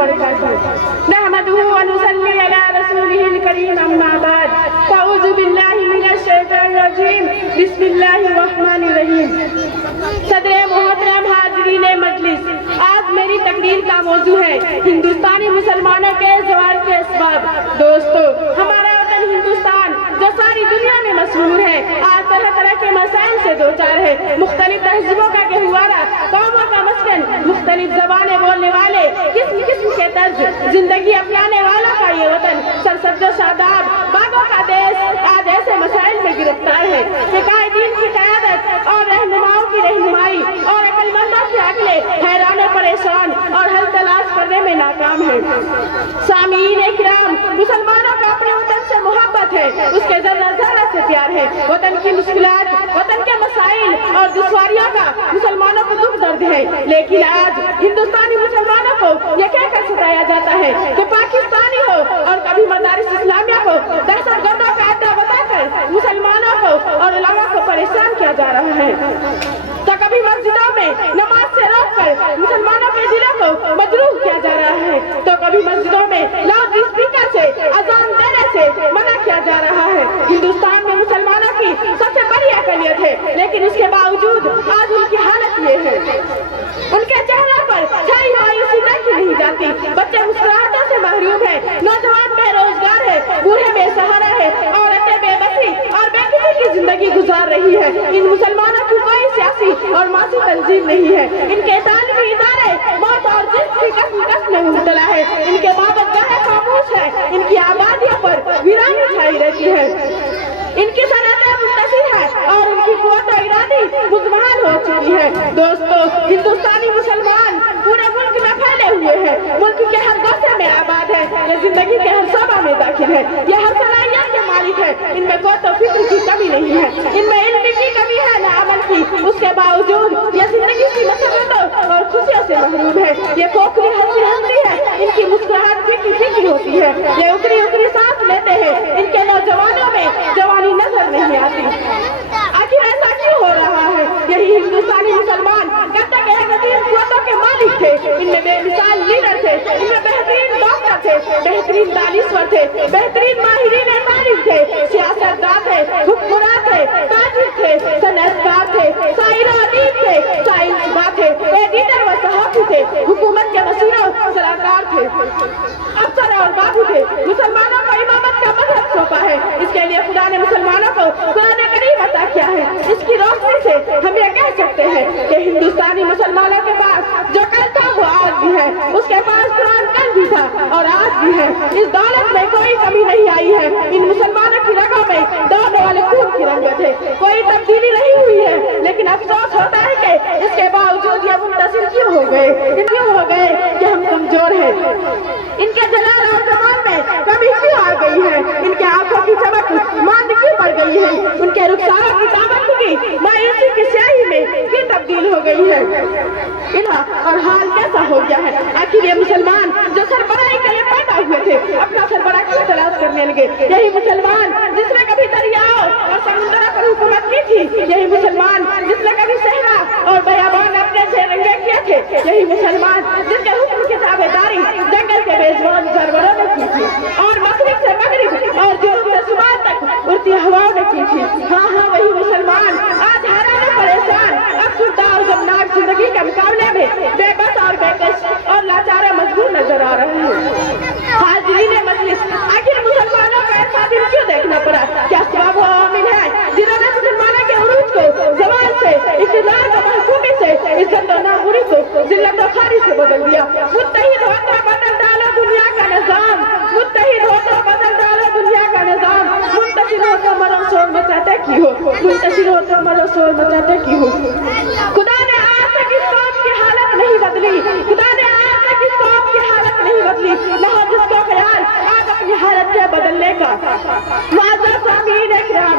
وبرکاتہ نحمده ونصلي على رسوله الكريم اما بعد فاعوذ باللہ من الشیطان الرجیم بسم اللہ الرحمن الرحیم صدر محترم حاضرین مجلس، آج میری تقریر کا موضوع ہے ہندوستانی مسلمانوں کے زوال کے اسباب۔ دوستو، ہمارا وطن ہندوستان جو ساری دنیا میں مشہور ہے، آج طرح طرح کے مسائل سے دوچار ہے۔ مختلف تہذیبوں کا گہوارہ، قوموں کا مسکن، مختلف زبانیں بولنے والے، قسم قسم کے طرز زندگی اپنانے والوں کا یہ وطن، سرسبز و شاداب باغوں کا دیش، آج ایسے مسائل میں گرفتار ہے کہ قائدین کی قیادت اور رہنماؤں کی رہنمائی اور عقل مندوں کی عقلیں حیران و پریشان اور حل تلاش کرنے میں ناکام ہے۔ سامعین اکرام، مسلمانوں کا اپنے وطن سے محبت ہے، اس کے ذرہ ذرہ سے پیار ہے۔ وطن کی مشکلات، وطن کے مسائل اور دشواریوں کا مسلمانوں کو دکھ درد ہے، لیکن آج ہندوستانی مسلمانوں کو یہ کہہ کر ستایا جاتا ہے کہ پاکستانی ہو، اور کبھی مدارس اسلامیہ کو دہشت گردوں کا اڈا بتا کر مسلمانوں کو اور علماء کو پریشان کیا جا رہا ہے، تو کبھی مسجدوں میں نماز سے روک کر مسلمانوں کے دلوں کو مجروح کیا جا رہا ہے، تو کبھی مسجدوں میں لاؤڈ اسپیکر سے اذان دینے سے منع کیا جا رہا ہے۔ ہندوستان میں مسلمانوں کی سب سے بڑی اقلیت ہے، لیکن اس کے باوجود آج ان کی حالت یہ ہے، ان کے چہروں پر چھائی مایوسی دیکھی نہیں جاتی، بچے مسکراہٹوں سے محروم ہیں، نوجوان بے روزگار ہے، بوڑھے بے سہارا ہے، عورتیں بے بسی اور بے کسی کی زندگی گزار رہی ہے۔ ان مسلمانوں کی کوئی سیاسی اور معاشی تنظیم نہیں ہے، ان کے تعلیمی ادارے موت اور جس کی قسم میں مبتلا ہے، ان کے بابت گاہیں خاموش ہے، ان کی آبادیوں پر ویرانی چھائی رہتی ہے، ان کی صنعتیں منتشر ہے اور ان کی قوت و ارادی مزمحل ہو چکی ہے۔ دوستو، ہندوستانی مسلمان پورے ملک میں پھیلے ہوئے ہیں، ملک کے ہر گوشے میں آباد ہے، یہ زندگی کے ہر شعبہ میں داخل ہے، یہ ہر صلاحیت کے مالک ہے، ان میں قوت و فکر کی کمی نہیں ہے، ان میں علم کی کمی ہے نہ عمل کی، اس کے باوجود یہ زندگی کی مسرتوں اور خوشیوں سے محروم ہے، یہ کھوکھلی ہنسی ہنسی ہے، ان کی مسکراہٹ پھیکی پھیکی ہوتی ہے، یہ اتری اتری سانس لیتے ہیں، ان کے نوجوانوں میں جوانی نظر نہیں آتی۔ آخر ایسا کیوں ہو رہا ہے؟ یہی ہندوستانی مسلمان کب تک ایک عظیم قوتوں کے مالک تھے، ان میں بے مثال لیڈر تھے، ان میں بہترین ڈاکٹر تھے، بہترین دانشور تھے، بہترین ماہرین تعلیم تھے، سیاستداں تھے، حکمراں تھے، تاجر تھے، صنعتکار تھے، شاعر و ادیب تھے، سائنسداں تھے، ایڈیٹر و صحافی تھے، حکومت کے وزیر و صلاحکار تھے، افسر اور بابو تھے۔ مسلمانوں کو امامت کا مذہب سونپا ہے، اس کے لیے خدا نے مسلمانوں کو قرآن کریم عطا کیا ہے۔ اس کی روشنی سے ہم یہ کہہ سکتے ہیں کہ ہندوستانی مسلمانوں کے پاس جو کل تھا وہ آج بھی ہے، اس کے پاس قرآن کل بھی تھا اور آج بھی ہے، اس دولت میں کوئی کمی نہیں آئی ہے، ان مسلمانوں کی رگوں میں دوڑنے والے خون کی رنگت ہے، کوئی تبدیلی نہیں ہوئی ہے، لیکن افسوس ہوتا ہے کہ اس کے باوجود یہ منتصر کیوں ہو گئے کہ ہم کمزور ہیں، ان کے جلال اور جمال میں کمی کیوں آ گئی ہے، ان کے آنکھوں کی چمک ماند کیوں پڑ گئی ہے، ان کے رخساروں کی تابندگی مایوسی کی سیاہی میں کیوں تبدیل ہو گئی ہے، اور حال کیسا ہو گیا ہے؟ آخر یہ مسلمان جو سربراہی کے لیے پیدا ہوئے تھے اپنا سربراہ کیوں تلاش کرنے لگے؟ یہی مسلمان جس نے کبھی دریاؤں اور سمندروں پر حکومت کی تھی، یہی مسلمان جس نے کبھی صحرا اور بیابان اپنے سے رنگے کیے تھے، یہی مسلمان جس کے حکم کی تابع داری جنگل کے میزبان جانوروں نے کی تھی اور مغرب سے مغرب اور جنوب سے شمال تک اڑتی ہواؤں نے کی تھی۔ ہاں وہی مسلمان آج حیران و پریشان افسردہ اور غمناک زندگی کے مقابلے میں بے بس اور بے کش اور لاچار مجبور نظر آ رہے ہیں۔ حاضرین مجلس، آخر مسلمانوں کو ایسا دن کیوں دیکھنا پڑا؟ کیا اسباب و عوامل ہیں جنہوں نے مسلمانوں کے عروج کو زوال سے، اقتدار و محکومی سے، عزت و ناموری کو ذلت و خواری سے بدل دیا۔ متحد ہو تو بدل ڈالو دنیا کا نظام، متحد ہو تو بدل ڈالو دنیا کا نظام، منتشر ہو تو مرو شور مچاتے کی ہو، منتشر ہو تو مرو شور مچاتے کی ہو۔ خدا نے آج تک اس قوم کی حالت نہیں بدلی، خدا نے آج تک اس قوم کی حالت نہیں بدلی، نہ ہو جس کو خیال آج اپنی حالت کے بدلنے کا۔ معزز سامعین اکرام،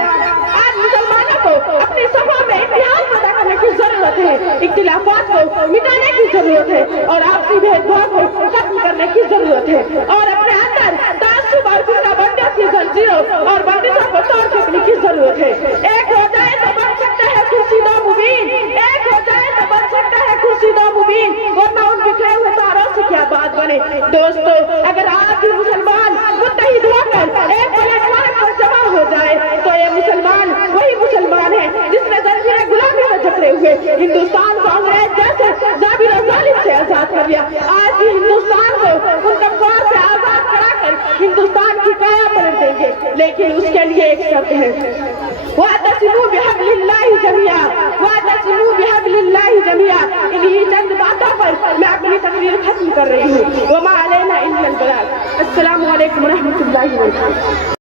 آج مسلمانوں کو اپنی صفوں میں اتحاد پیدا کرنے کی ضرورت ہے، اختلافات کو مٹانے کی ضرورت ہے اور آپسی بھید بھاؤ کو ختم کرنے کی ضرورت ہے، اور اپنے اندر تعصب اور فرقہ بندیوں کی زنجیروں اور بندشوں کو توڑ پھینکنے کی ضرورت ہے۔ ایک ہو جائے تو بن سکتا ہے خورشید و مبین، ایک ہو جائے تو بن سکتا ہے خورشید و مبین، ورنہ ان بکھرے ہوئے تاروں سے کیا بات بنے۔ بنے. دوستو اگر آپ بھی مسلمان متحد ہو کر ایک پلیٹ فارم پر جمع ہو جائے تو یہ مسلمان وہی مسلمان ہے جس نے زنجیریں غلامی میں جکڑے ہوئے ہندوستان کو انگریز جیسے ظالم و ظالم سے آزاد کر لیا. آج بھی ہندوستان کو ان کفار سے آزاد کرا کر ہندوستان کی کایا پلٹ دیں گے، لیکن اس کے لیے ایک شرط ہے. وَاعْتَصِمُوا بِحَبْلِ اللَّهِ جَمِيعًا وَاعْتَصِمُوا بِحَبْلِ اللَّهِ جَمِيعًا. انہی چند باتوں پر میں اپنی تقریر ختم کر رہی ہوں. وَمَا عَلَيْنَا إِلَّا الْبَلَاغُ. السلام علیکم ورحمۃ اللہ وبرکاتہ.